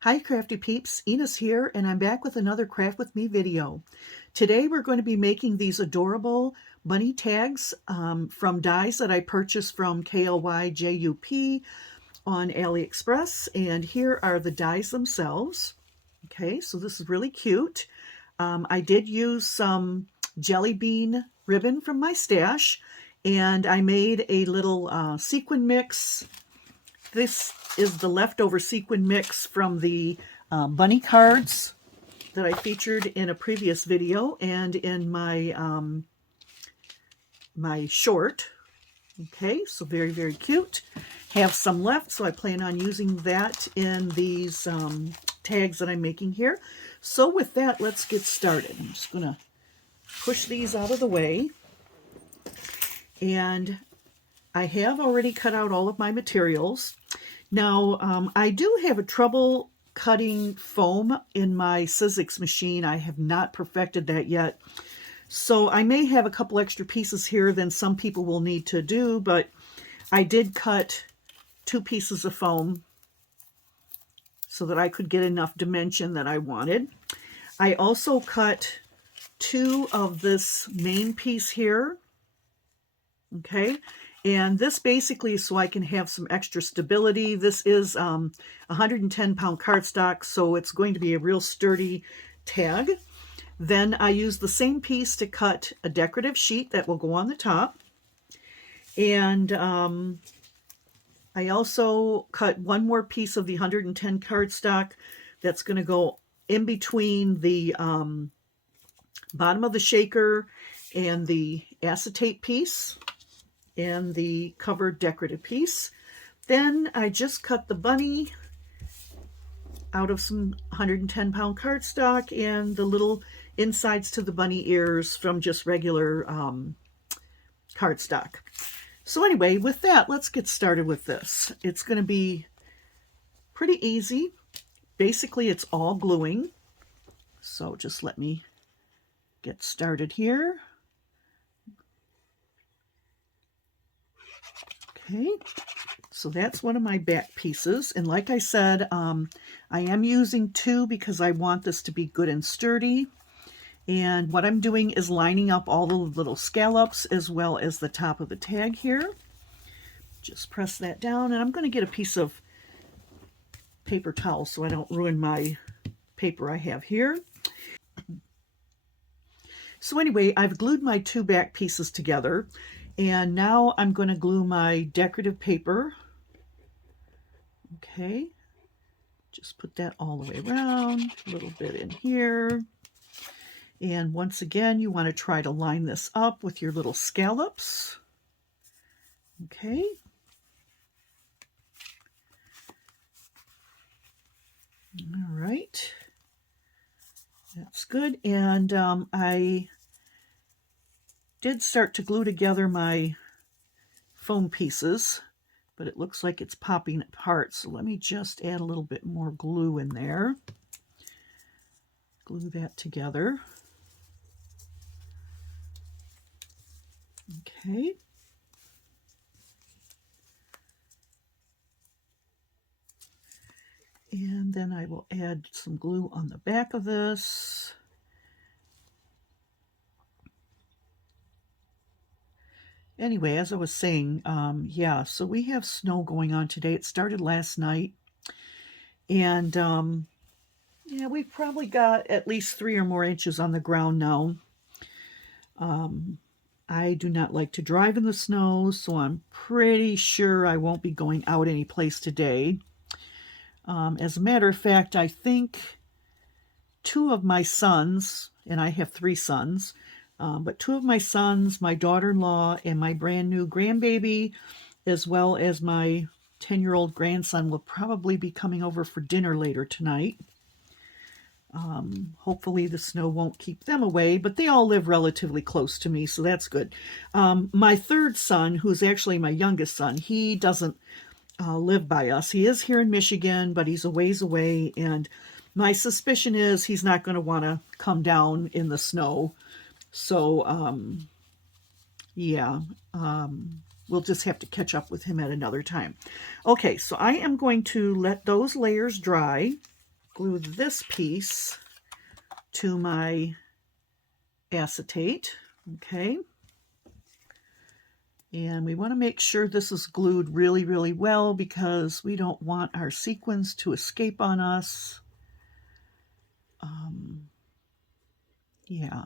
Hi Crafty Peeps, Enis here, and I'm back with another Craft With Me video. Today we're going to be making these adorable bunny tags from dies that I purchased from KLJUYP on AliExpress, and here are the dies themselves. Okay, so this is really cute. I did use some jelly bean ribbon from my stash, and I made a little sequin mix. This is the leftover sequin mix from the bunny cards that I featured in a previous video and in my my short. Okay, so very, very cute. Have some left, so I plan on using that in these tags that I'm making here. So with that, let's get started. I'm just going to push these out of the way. And I have already cut out all of my materials. Now, I do have a trouble cutting foam in my Sizzix machine. I have not perfected that yet. So I may have a couple extra pieces here than some people will need to do, but I did cut 2 pieces of foam so that I could get enough dimension that I wanted. I also cut 2 of this main piece here. Okay. And this basically is so I can have some extra stability. This is 110-pound cardstock, so it's going to be a real sturdy tag. Then I use the same piece to cut a decorative sheet that will go on the top. And I also cut one more piece of the 110 cardstock that's going to go in between the bottom of the shaker and the acetate piece and the covered decorative piece. Then I just cut the bunny out of some 110-pound cardstock and the little insides to the bunny ears from just regular cardstock. So anyway, with that, let's get started with this. It's going to be pretty easy. Basically, it's all gluing. So just let me get started here. Okay, so that's one of my back pieces. And like I said, I am using 2 because I want this to be good and sturdy. And what I'm doing is lining up all the little scallops as well as the top of the tag here. Just press that down, and I'm going to get a piece of paper towel so I don't ruin my paper I have here. So anyway, I've glued my 2 back pieces together. And now I'm going to glue my decorative paper. Okay, just put that all the way around, a little bit in here. And once again, you want to try to line this up with your little scallops. Okay. All right. That's good. And I did start to glue together my foam pieces, but it looks like it's popping apart. So let me just add a little bit more glue in there. Glue that together. Okay. And then I will add some glue on the back of this. Anyway, as I was saying, yeah, so we have snow going on today. It started last night. And, yeah, we've probably got at least 3 or more inches on the ground now. I do not like to drive in the snow, so I'm pretty sure I won't be going out any place today. As a matter of fact, I think 2 of my sons, and I have 3 sons, but 2 of my sons, my daughter-in-law, and my brand new grandbaby, as well as my 10-year-old grandson, will probably be coming over for dinner later tonight. Hopefully the snow won't keep them away, but they all live relatively close to me, so that's good. My 3rd son, who's actually my youngest son, he doesn't live by us. He is here in Michigan, but he's a ways away, and my suspicion is he's not going to want to come down in the snow. So, yeah, we'll just have to catch up with him at another time. Okay, so I am going to let those layers dry. glue this piece to my acetate, okay? And we want to make sure this is glued really, really well because we don't want our sequins to escape on us. Yeah.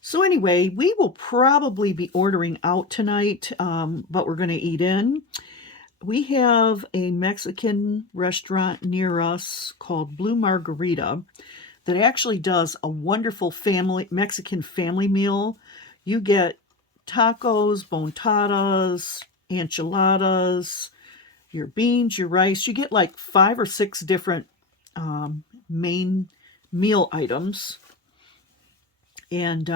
So anyway, we will probably be ordering out tonight, but we're going to eat in. We have a Mexican restaurant near us called Blue Margarita that actually does a wonderful Mexican family meal. You get tacos, bontadas, enchiladas, your beans, your rice. You get like 5 or 6 different main meal items. And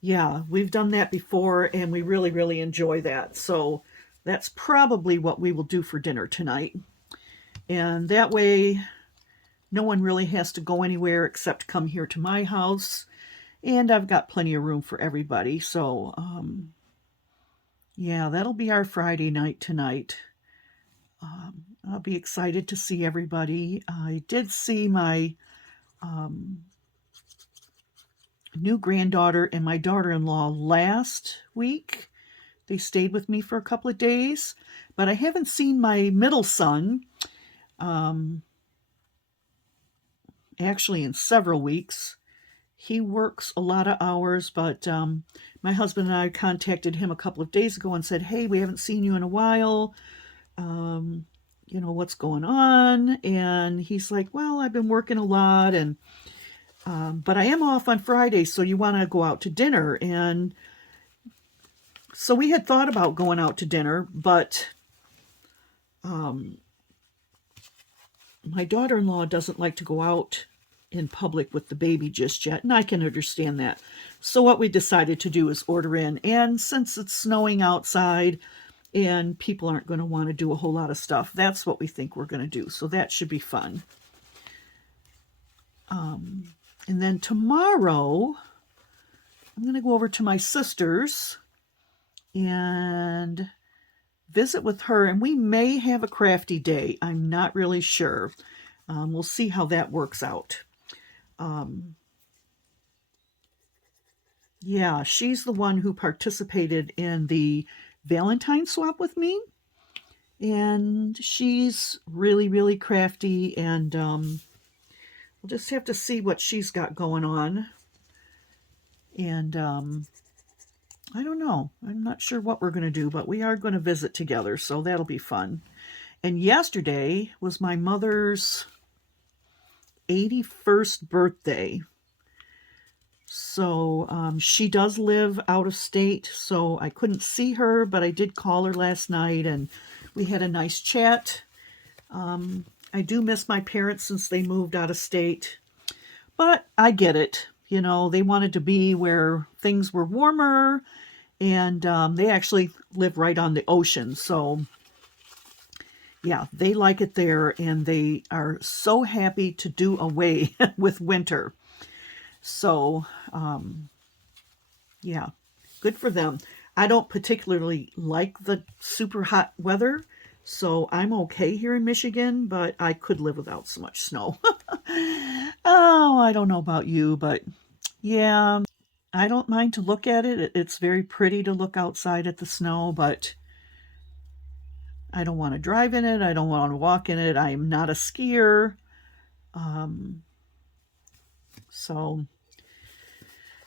yeah, we've done that before and we really, really enjoy that. So that's probably what we will do for dinner tonight. And that way, no one really has to go anywhere except come here to my house. And I've got plenty of room for everybody. So, yeah, that'll be our Friday night tonight. I'll be excited to see everybody. I did see my new granddaughter and my daughter-in-law last week. They stayed with me for a couple of days, but I haven't seen my middle son actually in several weeks. He works a lot of hours, but my husband and I contacted him a couple of days ago and said, hey, we haven't seen you in a while. You know, what's going on? And he's like, well, I've been working a lot, and but I am off on Friday, so you want to go out to dinner? And so we had thought about going out to dinner, but my daughter-in-law doesn't like to go out in public with the baby just yet, and I can understand that. So what we decided to do is order in, and since it's snowing outside and people aren't going to want to do a whole lot of stuff, that's what we think we're going to do. So that should be fun. And then tomorrow, I'm going to go over to my sister's and visit with her, and we may have a crafty day. I'm not really sure. We'll see how that works out. Yeah, she's the one who participated in the Valentine swap with me, and she's really, really crafty, and we'll just have to see what she's got going on. And I don't know. I'm not sure what we're going to do, but we are going to visit together, so that'll be fun. And yesterday was my mother's 81st birthday. So she does live out of state, so I couldn't see her, but I did call her last night, and we had a nice chat. I do miss my parents since they moved out of state, but I get it. You know, they wanted to be where things were warmer, and they actually live right on the ocean. So, yeah, they like it there, and they are so happy to do away with winter. So, yeah, good for them. I don't particularly like the super hot weather, so I'm okay here in Michigan, but I could live without so much snow. Oh, I don't know about you, but yeah, I don't mind to look at it. It's very pretty to look outside at the snow, but I don't want to drive in it. I don't want to walk in it. I'm not a skier. So,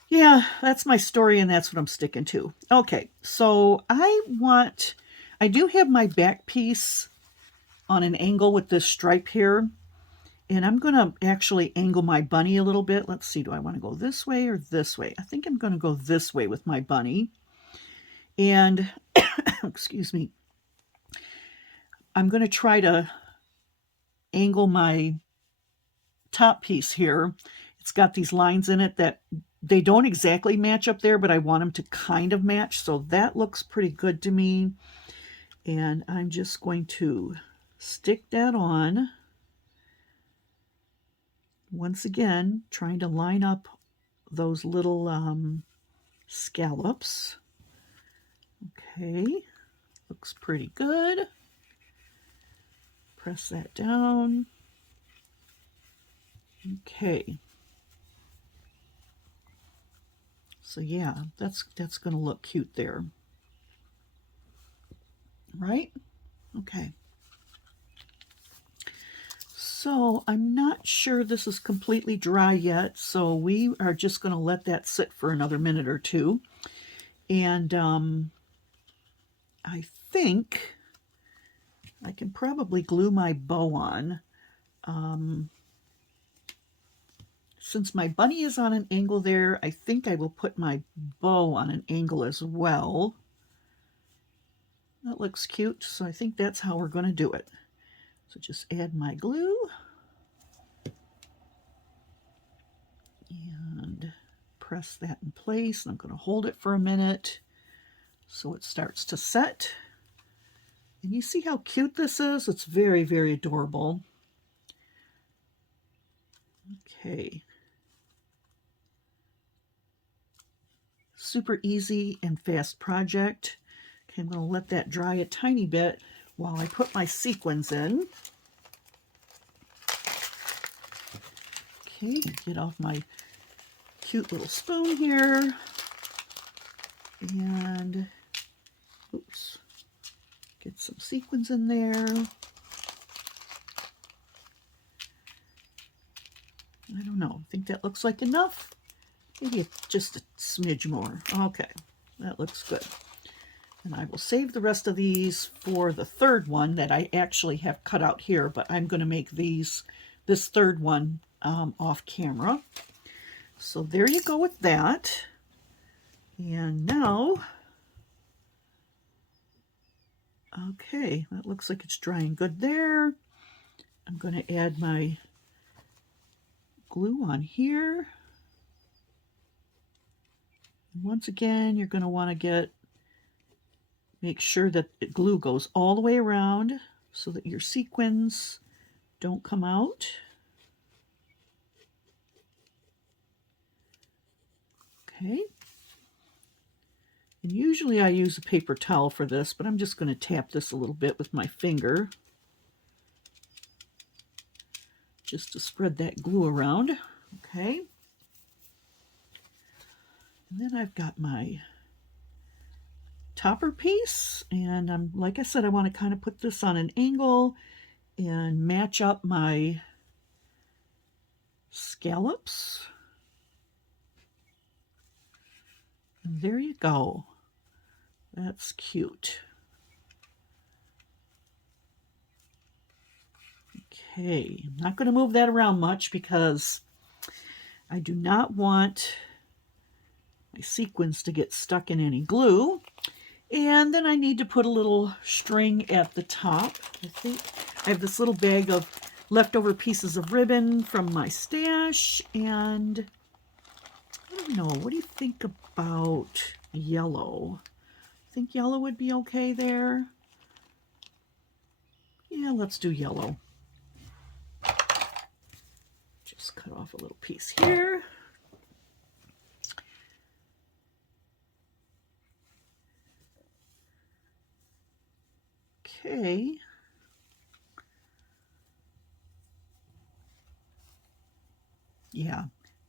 yeah, that's my story, and that's what I'm sticking to. Okay, so I do have my back piece on an angle with this stripe here. And I'm going to actually angle my bunny a little bit. Let's see, do I want to go this way or this way? I think I'm going to go this way with my bunny. And, excuse me, I'm going to try to angle my top piece here. It's got these lines in it that they don't exactly match up there, but I want them to kind of match. So that looks pretty good to me. And I'm just going to stick that on. Once again, trying to line up those little scallops. Okay, looks pretty good. Press that down. Okay. So yeah, that's going to look cute there. Right? Okay. So I'm not sure this is completely dry yet, so we are just going to let that sit for another minute or two. And I think I can probably glue my bow on. Since my bunny is on an angle there, I think I will put my bow on an angle as well. That looks cute, so I think that's how we're going to do it. So just add my glue and press that in place. I'm going to hold it for a minute so it starts to set. And you see how cute this is? It's very, very adorable. Okay. Super easy and fast project. Okay, I'm going to let that dry a tiny bit while I put my sequins in. Okay, get off my cute little spoon here. And, oops, get some sequins in there. I don't know, I think that looks like enough. Maybe just a smidge more. Okay, that looks good. And I will save the rest of these for the third one that I actually have cut out here, but I'm going to make this third one off camera. So there you go with that. And now, okay, that looks like it's drying good there. I'm going to add my glue on here. And once again, you're going to want to make sure that the glue goes all the way around so that your sequins don't come out. Okay. And usually I use a paper towel for this, but I'm just going to tap this a little bit with my finger just to spread that glue around. Okay. And then I've got my topper piece, and like I said, I want to kind of put this on an angle and match up my scallops. And there you go. That's cute. Okay, I'm not going to move that around much because I do not want my sequins to get stuck in any glue. And then I need to put a little string at the top. I think I have this little bag of leftover pieces of ribbon from my stash, and I don't know, what do you think about yellow? I think yellow would be okay there. Yeah, let's do yellow. Just cut off a little piece here. Okay. Yeah,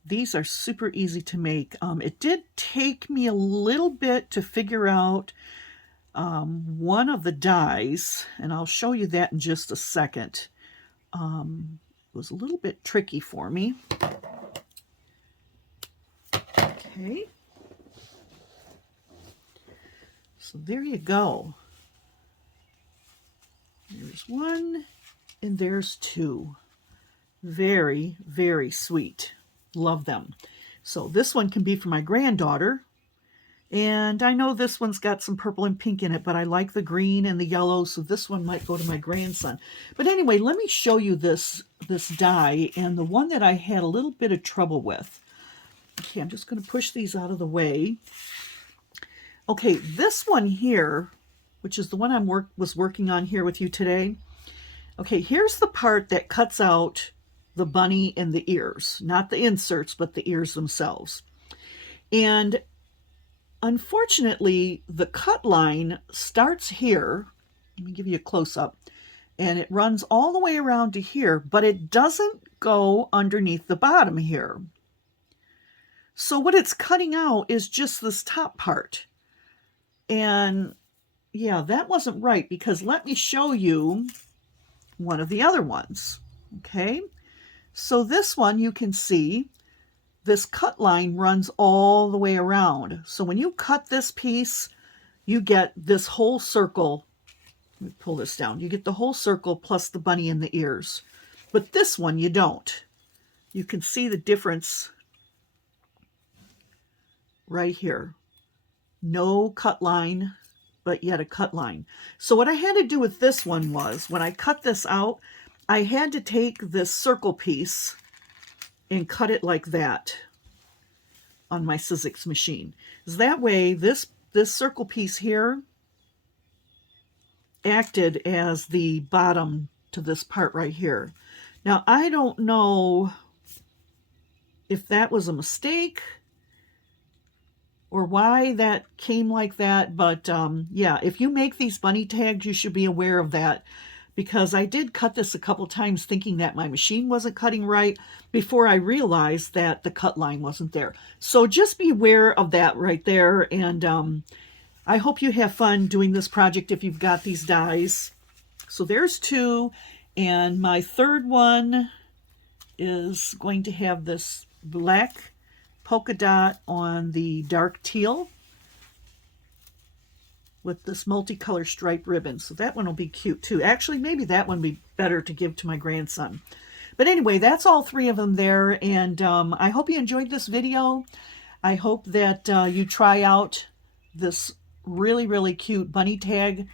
these are super easy to make. It did take me a little bit to figure out one of the dies, and I'll show you that in just a second. It was a little bit tricky for me. Okay. So there you go. There's one, and there's two. Very, very sweet. Love them. So this one can be for my granddaughter. And I know this one's got some purple and pink in it, but I like the green and the yellow, so this one might go to my grandson. But anyway, let me show you this die, and the one that I had a little bit of trouble with. Okay, I'm just going to push these out of the way. Okay, this one here, which is the one I was working on here with you today. Okay, here's the part that cuts out the bunny and the ears. Not the inserts, but the ears themselves. And unfortunately, the cut line starts here. Let me give you a close-up. and it runs all the way around to here, but it doesn't go underneath the bottom here. So what it's cutting out is just this top part. And yeah, that wasn't right, because let me show you one of the other ones. Okay, so this one, you can see this cut line runs all the way around. So when you cut this piece, you get this whole circle. Let me pull this down. You get the whole circle plus the bunny in the ears. But this one, you don't. You can see the difference right here. No cut line, but yet a cut line. So what I had to do with this one was, when I cut this out, I had to take this circle piece and cut it like that on my Sizzix machine. So that way, this circle piece here acted as the bottom to this part right here. Now, I don't know if that was a mistake or why that came like that, but yeah, if you make these bunny tags, you should be aware of that, because I did cut this a couple times thinking that my machine wasn't cutting right before I realized that the cut line wasn't there. So just be aware of that right there, and I hope you have fun doing this project if you've got these dies. So there's two, and my third one is going to have this black polka dot on the dark teal with this multicolor stripe ribbon. So that one will be cute too. Actually, maybe that one would be better to give to my grandson. But anyway, that's all three of them there, and I hope you enjoyed this video. I hope that you try out this really, really cute bunny tag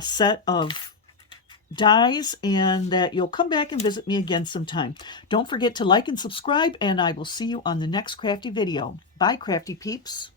set of dies, and that you'll come back and visit me again sometime. Don't forget to like and subscribe, and I will see you on the next crafty video. Bye, Crafty Peeps.